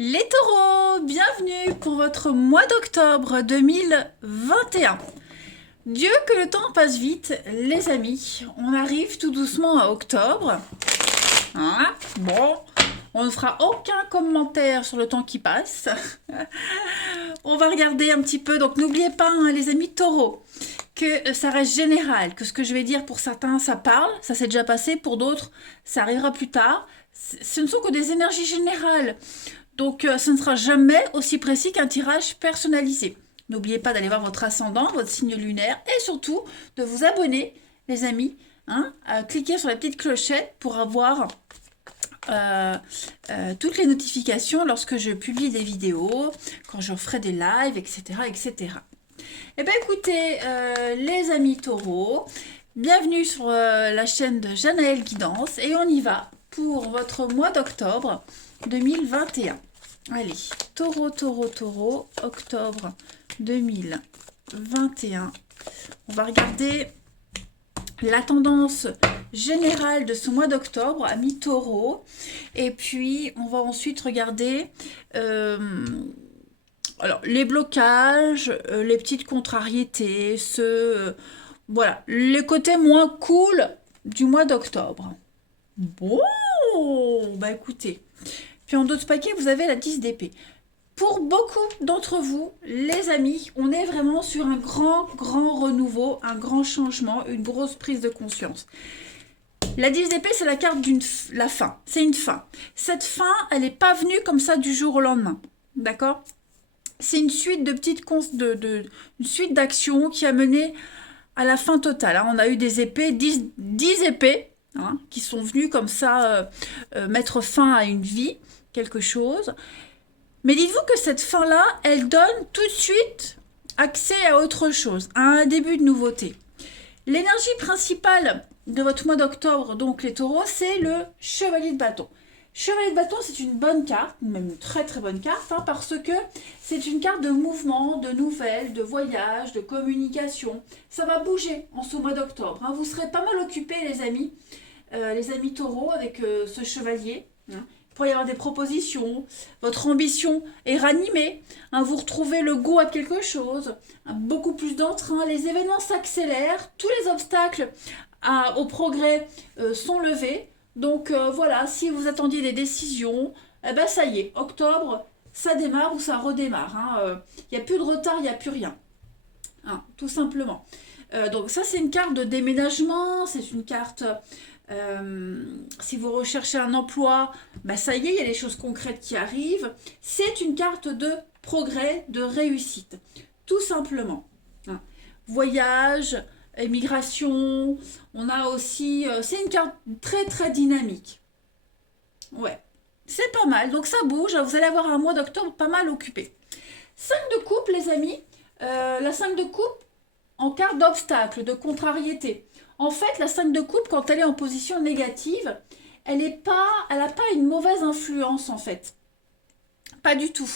Les taureaux, bienvenue pour votre mois d'octobre 2021. Dieu que le temps passe vite, les amis. On arrive tout doucement à octobre. Hein? Bon, on ne fera aucun commentaire sur le temps qui passe. On va regarder un petit peu. Donc n'oubliez pas, hein, les amis taureaux, que ça reste général, que ce que je vais dire pour certains, ça parle, ça s'est déjà passé, pour d'autres, ça arrivera plus tard. Ce ne sont que des énergies générales. Donc, ce ne sera jamais aussi précis qu'un tirage personnalisé. N'oubliez pas d'aller voir votre ascendant, votre signe lunaire et surtout de vous abonner, les amis. Hein, à cliquer sur la petite clochette pour avoir toutes les notifications lorsque je publie des vidéos, quand je ferai des lives, etc. etc. Eh bien, écoutez, les amis taureaux, bienvenue sur la chaîne de Janaël Guidance et on y va pour votre mois d'octobre 2021. Allez, taureau, taureau, taureau, octobre 2021. On va regarder la tendance générale de ce mois d'octobre, amis taureau. Et puis, on va ensuite regarder alors, les blocages, les petites contrariétés, voilà, les côtés moins cool du mois d'octobre. Bon, bah écoutez. Puis en d'autres paquets, vous avez la 10 d'épée. Pour beaucoup d'entre vous, les amis, on est vraiment sur un grand renouveau, un grand changement, une grosse prise de conscience. La 10 d'épée, c'est la carte la fin. C'est une fin. Cette fin, elle n'est pas venue comme ça du jour au lendemain. D'accord? C'est une suite de petites une suite d'actions qui a mené à la fin totale. Hein. On a eu des épées, 10 épées, hein, qui sont venues comme ça mettre fin à une vie, quelque chose. Mais dites-vous que cette fin-là, elle donne tout de suite accès à autre chose, à un début de nouveauté. L'énergie principale de votre mois d'octobre, donc les taureaux, c'est le chevalier de bâton. Chevalier de bâton, c'est une bonne carte, même une très très bonne carte, hein, parce que c'est une carte de mouvement, de nouvelles, de voyage, de communication. Ça va bouger en ce mois d'octobre. Hein. Vous serez pas mal occupés, les amis taureaux, avec ce chevalier. Hein. Il pourrait y avoir des propositions, votre ambition est ranimée, hein, vous retrouvez le goût à quelque chose, hein, beaucoup plus d'entrain, les événements s'accélèrent, tous les obstacles au progrès sont levés. Donc voilà, si vous attendiez des décisions, eh ben ça y est, octobre, ça démarre ou ça redémarre. Il n'y a plus de retard, il n'y a plus rien. Hein, tout simplement. Donc ça, c'est une carte de déménagement, c'est une carte... si vous recherchez un emploi, bah ça y est, il y a des choses concrètes qui arrivent. C'est une carte de progrès, de réussite, tout simplement. Hein. Voyage, émigration, on a aussi... c'est une carte très très dynamique. Ouais, c'est pas mal. Donc ça bouge, vous allez avoir un mois d'octobre pas mal occupé. 5 de coupe, les amis. La 5 de coupe en carte d'obstacle, de contrariété. En fait, la 5 de coupe, quand elle est en position négative, elle n'a pas une mauvaise influence, en fait. Pas du tout.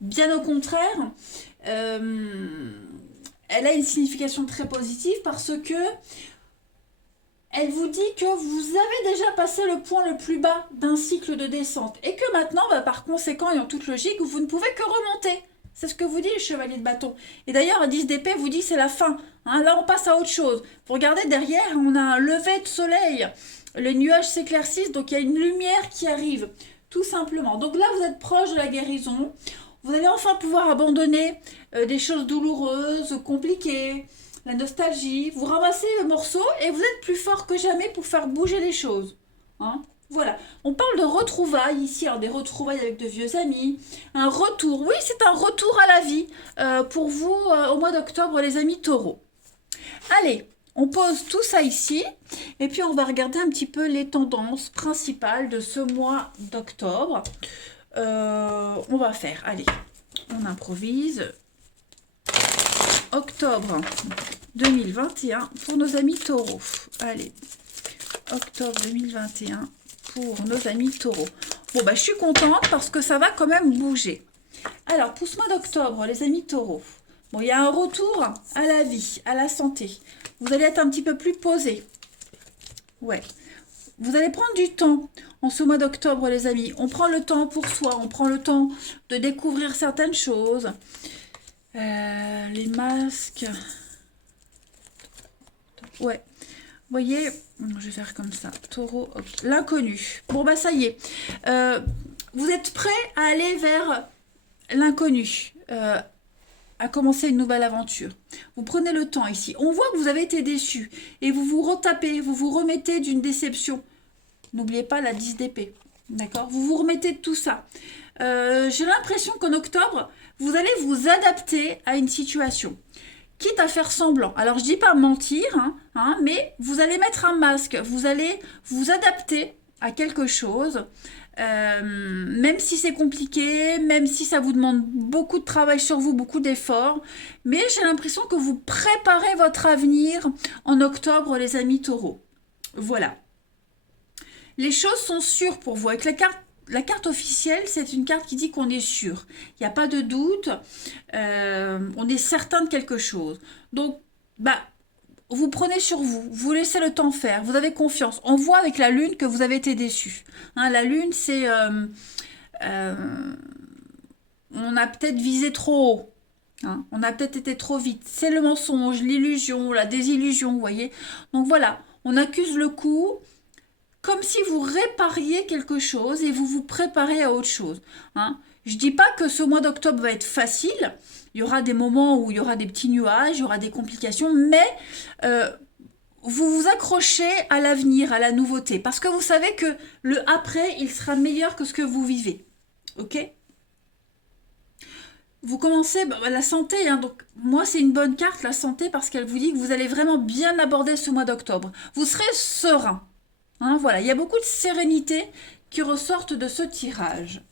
Bien au contraire, elle a une signification très positive parce que elle vous dit que vous avez déjà passé le point le plus bas d'un cycle de descente et que maintenant, bah, par conséquent et en toute logique, vous ne pouvez que remonter. C'est ce que vous dit le chevalier de bâton. Et d'ailleurs, un 10 d'épée vous dit c'est la fin. Hein, là, on passe à autre chose. Vous regardez derrière, on a un lever de soleil. Les nuages s'éclaircissent, donc il y a une lumière qui arrive, tout simplement. Donc là, vous êtes proche de la guérison. Vous allez enfin pouvoir abandonner des choses douloureuses, compliquées, la nostalgie. Vous ramassez le morceau et vous êtes plus fort que jamais pour faire bouger les choses. Hein. Voilà, on parle de retrouvailles ici, alors des retrouvailles avec de vieux amis, un retour, oui c'est un retour à la vie pour vous au mois d'octobre les amis taureaux. Allez, on pose tout ça ici et puis on va regarder un petit peu les tendances principales de ce mois d'octobre. On va faire, allez, on improvise. Octobre 2021 pour nos amis taureaux. Allez, octobre 2021 pour nos amis taureaux. Bon, bah, je suis contente parce que ça va quand même bouger. Alors, pour ce mois d'octobre, les amis taureaux, bon, il y a un retour à la vie, à la santé. Vous allez être un petit peu plus posé. Ouais. vous allez prendre du temps en ce mois d'octobre, les amis. On prend le temps pour soi, on prend le temps de découvrir certaines choses. Les masques. Ouais. Vous voyez, je vais faire comme ça. Taureau, l'inconnu. Bon, bah ça y est. Vous êtes prêts à aller vers l'inconnu, à commencer une nouvelle aventure. Vous prenez le temps ici. On voit que vous avez été déçu et vous vous retapez, vous vous remettez d'une déception. N'oubliez pas la 10 d'épée. D'accord? Vous vous remettez de tout ça. J'ai l'impression qu'en octobre, vous allez vous adapter à une situation. Quitte à faire semblant. Alors, je dis pas mentir, mais vous allez mettre un masque. Vous allez vous adapter à quelque chose. Même si c'est compliqué, même si ça vous demande beaucoup de travail sur vous, beaucoup d'efforts. Mais j'ai l'impression que vous préparez votre avenir en octobre, les amis taureaux. Voilà. Les choses sont sûres pour vous. Avec la carte officielle, c'est une carte qui dit qu'on est sûr. Il n'y a pas de doute. On est certain de quelque chose. Donc, vous prenez sur vous. Vous laissez le temps faire. Vous avez confiance. On voit avec la lune que vous avez été déçu. La lune, c'est... on a peut-être visé trop haut. On a peut-être été trop vite. C'est le mensonge, l'illusion, la désillusion, vous voyez. Donc voilà, on accuse le coup comme si vous répariez quelque chose et vous vous préparez à autre chose. Je ne dis pas que ce mois d'octobre va être facile. Il y aura des moments où il y aura des petits nuages, il y aura des complications, mais vous vous accrochez à l'avenir, à la nouveauté. Parce que vous savez que le après, il sera meilleur que ce que vous vivez. Ok ? Vous commencez, la santé, donc moi c'est une bonne carte, la santé, parce qu'elle vous dit que vous allez vraiment bien aborder ce mois d'octobre. Vous serez serein. Voilà, il y a beaucoup de sérénité qui ressortent de ce tirage.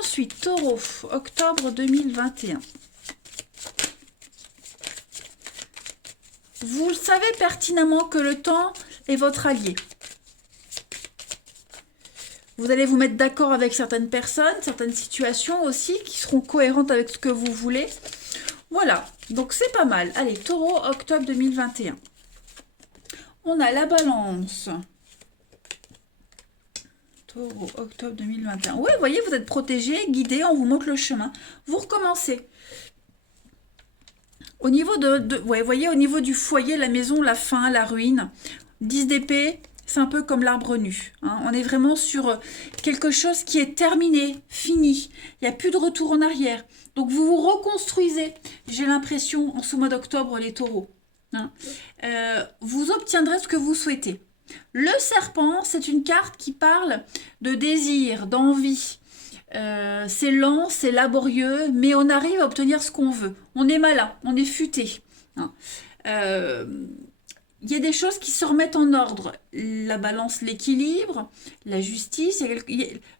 Ensuite, Taureau, octobre 2021. Vous savez pertinemment que le temps est votre allié. Vous allez vous mettre d'accord avec certaines personnes, certaines situations aussi, qui seront cohérentes avec ce que vous voulez. Voilà, donc c'est pas mal. Allez, Taureau, octobre 2021. On a la balance. Taureau, octobre 2021. Ouais, vous voyez, vous êtes protégé, guidé, on vous montre le chemin. Vous recommencez. Au niveau ouais, vous voyez, au niveau du foyer, la maison, la fin, la ruine. 10 d'épée, c'est un peu comme l'arbre nu. On est vraiment sur quelque chose qui est terminé, fini. Il n'y a plus de retour en arrière. Donc vous vous reconstruisez, j'ai l'impression, en ce mois d'octobre, les taureaux. Vous obtiendrez ce que vous souhaitez. Le serpent, c'est une carte qui parle de désir, d'envie. C'est lent, c'est laborieux, mais on arrive à obtenir ce qu'on veut. On est malin, on est futé. Il y a des choses qui se remettent en ordre. La balance, l'équilibre, la justice,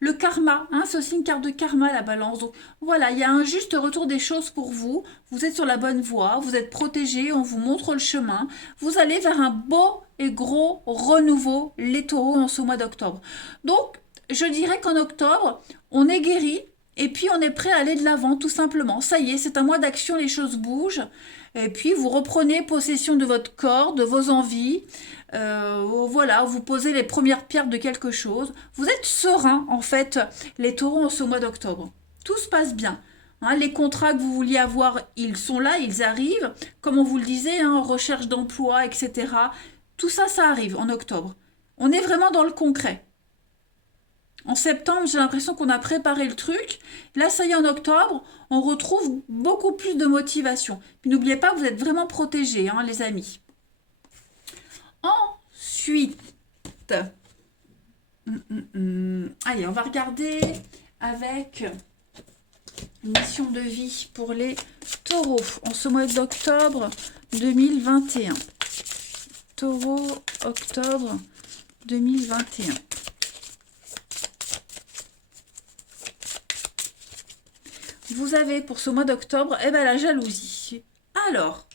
le karma. C'est aussi une carte de karma, la balance. Donc voilà, il y a un juste retour des choses pour vous. Vous êtes sur la bonne voie, vous êtes protégé, on vous montre le chemin. Vous allez vers un beau et gros renouveau, les taureaux, en ce mois d'octobre. Donc, je dirais qu'en octobre, on est guéri et puis on est prêt à aller de l'avant, tout simplement. Ça y est, c'est un mois d'action, les choses bougent. Et puis, vous reprenez possession de votre corps, de vos envies. Voilà, vous posez les premières pierres de quelque chose. Vous êtes serein, en fait, les taureaux, en ce mois d'octobre. Tout se passe bien. Les contrats que vous vouliez avoir, ils sont là, ils arrivent. Comme on vous le disait, recherche d'emploi, etc. Tout ça, ça arrive en octobre. On est vraiment dans le concret. En septembre, j'ai l'impression qu'on a préparé le truc. Là, ça y est, en octobre, on retrouve beaucoup plus de motivation. Puis n'oubliez pas que vous êtes vraiment protégés, les amis. Ensuite, allez, on va regarder avec une mission de vie pour les taureaux en ce mois d'octobre 2021. Taureau, octobre 2021. Vous avez pour ce mois d'octobre, la jalousie. Alors,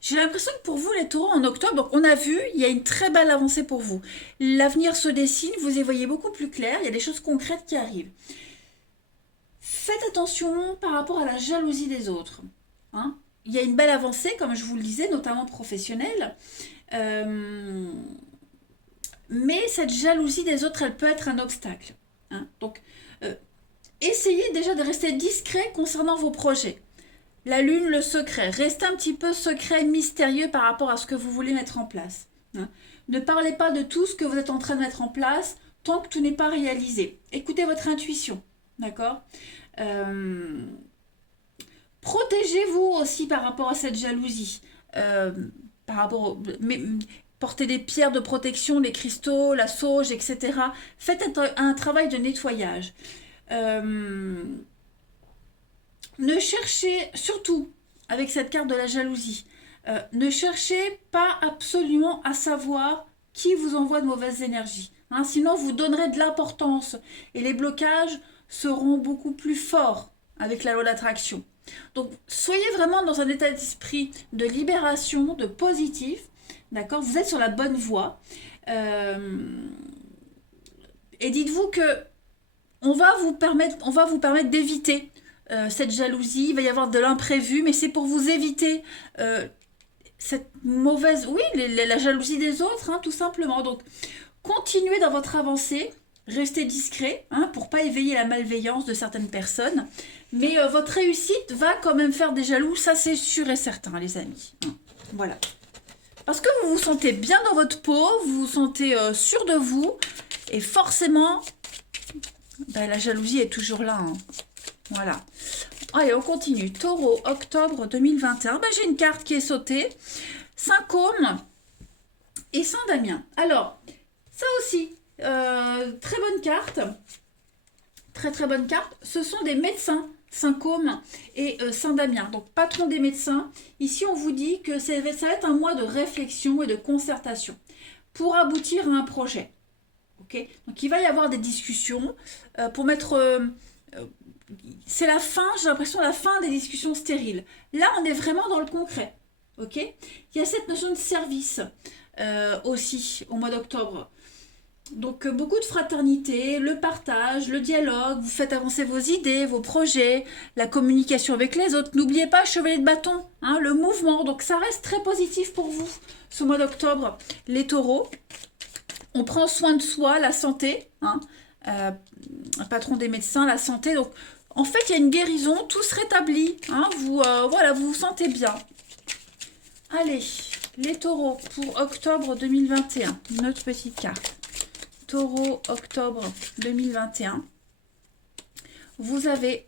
j'ai l'impression que pour vous, les taureaux, en octobre, donc on a vu, il y a une très belle avancée pour vous. L'avenir se dessine, vous y voyez beaucoup plus clair, il y a des choses concrètes qui arrivent. Faites attention par rapport à la jalousie des autres. Il y a une belle avancée, comme je vous le disais, notamment professionnelle. Mais cette jalousie des autres, elle peut être un obstacle. Hein. Donc, essayez déjà de rester discret concernant vos projets. La lune, le secret. Restez un petit peu secret, mystérieux par rapport à ce que vous voulez mettre en place. Hein. Ne parlez pas de tout ce que vous êtes en train de mettre en place tant que tout n'est pas réalisé. Écoutez votre intuition. D'accord. Protégez-vous aussi par rapport à cette jalousie. Par rapport portez des pierres de protection, les cristaux, la sauge, etc. Faites un travail de nettoyage. Ne cherchez surtout, avec cette carte de la jalousie, ne cherchez pas absolument à savoir qui vous envoie de mauvaises énergies. Hein, sinon, vous donnerez de l'importance et les blocages seront beaucoup plus forts avec la loi d'attraction. Donc, soyez vraiment dans un état d'esprit de libération, de positif. D'accord. Vous êtes sur la bonne voie. Et dites-vous que on va vous permettre d'éviter cette jalousie. Il va y avoir de l'imprévu, mais c'est pour vous éviter cette mauvaise... Oui, la jalousie des autres, hein, tout simplement. Donc, continuez dans votre avancée. Restez discret hein, pour pas éveiller la malveillance de certaines personnes. Mais votre réussite va quand même faire des jaloux, ça c'est sûr et certain, les amis. Voilà. Parce que vous vous sentez bien dans votre peau, vous vous sentez sûr de vous, et forcément, ben, la jalousie est toujours là. Hein. Voilà. Allez, on continue. Taureau, octobre 2021. Ben, j'ai une carte qui est sautée. Saint-Côme et Saint-Damien. Alors, ça aussi, très bonne carte. Très bonne carte. Ce sont des médecins, Saint-Côme et Saint-Damien. Donc, patron des médecins. Ici, on vous dit que ça va être un mois de réflexion et de concertation pour aboutir à un projet. Okay. Donc, il va y avoir des discussions pour mettre... c'est la fin, j'ai l'impression, la fin des discussions stériles. Là, on est vraiment dans le concret. Ok. Il y a cette notion de service aussi au mois d'octobre. Donc, beaucoup de fraternité, le partage, le dialogue, vous faites avancer vos idées, vos projets, la communication avec les autres. N'oubliez pas, chevalier de bâton, hein, le mouvement. Donc, ça reste très positif pour vous ce mois d'octobre. Les taureaux, on prend soin de soi, la santé, hein, patron des médecins, la santé. Donc, en fait, il y a une guérison, tout se rétablit. Hein, voilà, vous vous sentez bien. Allez, les taureaux pour octobre 2021. Une autre petite carte. Taureau, octobre 2021. Vous avez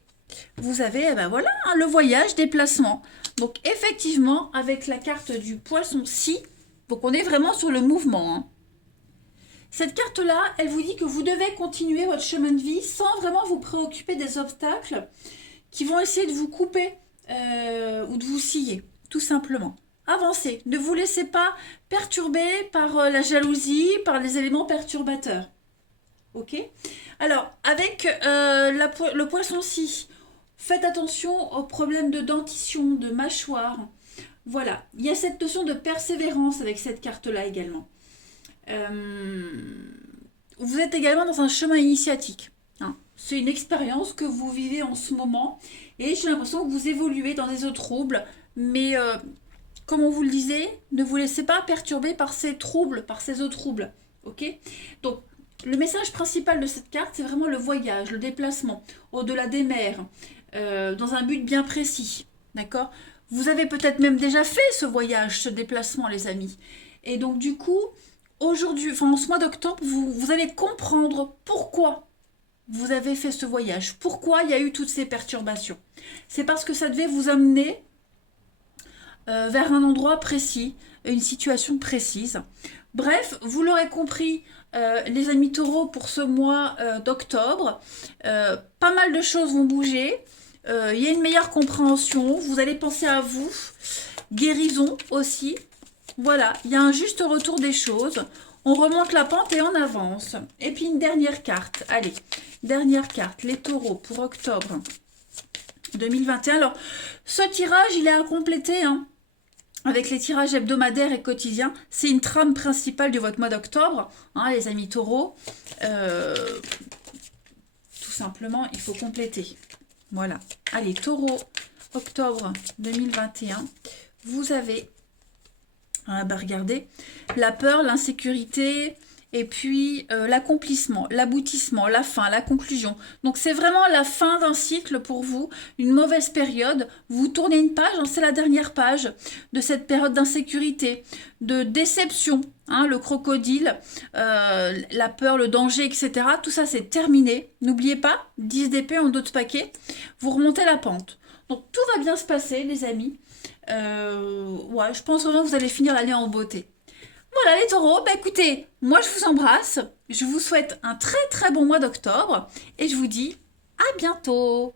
eh ben voilà, hein, le voyage, déplacement. Donc, effectivement, avec la carte du poisson-ci, donc on est vraiment sur le mouvement. Hein. Cette carte-là, elle vous dit que vous devez continuer votre chemin de vie sans vraiment vous préoccuper des obstacles qui vont essayer de vous couper ou de vous scier, tout simplement. Avancez, ne vous laissez pas perturber par la jalousie, par les éléments perturbateurs. Ok. Alors, avec le poisson-ci, faites attention aux problèmes de dentition, de mâchoire. Voilà, il y a cette notion de persévérance avec cette carte-là également. Vous êtes également dans un chemin initiatique. Hein. C'est une expérience que vous vivez en ce moment et j'ai l'impression que vous évoluez dans des eaux troubles, mais comme on vous le disait, ne vous laissez pas perturber par ces troubles, par ces eaux troubles. Ok. Donc, le message principal de cette carte, c'est vraiment le voyage, le déplacement, au-delà des mers, dans un but bien précis. D'accord. Vous avez peut-être même déjà fait ce voyage, ce déplacement, les amis. Et donc, du coup, aujourd'hui, enfin en ce mois d'octobre, vous allez comprendre pourquoi vous avez fait ce voyage, pourquoi il y a eu toutes ces perturbations. C'est parce que ça devait vous amener vers un endroit précis, une situation précise. Bref, vous l'aurez compris, les amis taureaux, pour ce mois d'octobre, pas mal de choses vont bouger. Il y a une meilleure compréhension, vous allez penser à vous, guérison aussi. Voilà, il y a un juste retour des choses. On remonte la pente et on avance. Et puis une dernière carte. Allez, dernière carte. Les taureaux pour octobre 2021. Alors, ce tirage, il est à compléter. Hein, avec les tirages hebdomadaires et quotidiens. C'est une trame principale de votre mois d'octobre. Hein, les amis taureaux. Tout simplement, il faut compléter. Voilà. Allez, taureau, octobre 2021. Vous avez Ah bah regardez, la peur, l'insécurité, et puis l'accomplissement, l'aboutissement, la fin, la conclusion. Donc c'est vraiment la fin d'un cycle pour vous, une mauvaise période. Vous tournez une page, hein, c'est la dernière page de cette période d'insécurité, de déception. Hein, le crocodile, la peur, le danger, etc. Tout ça c'est terminé. N'oubliez pas, 10 d'épée en dos de paquet, vous remontez la pente. Donc tout va bien se passer les amis. Ouais, je pense vraiment que vous allez finir l'année en beauté. Voilà les taureaux, bah écoutez, moi je vous embrasse, je vous souhaite un très très bon mois d'octobre et je vous dis à bientôt.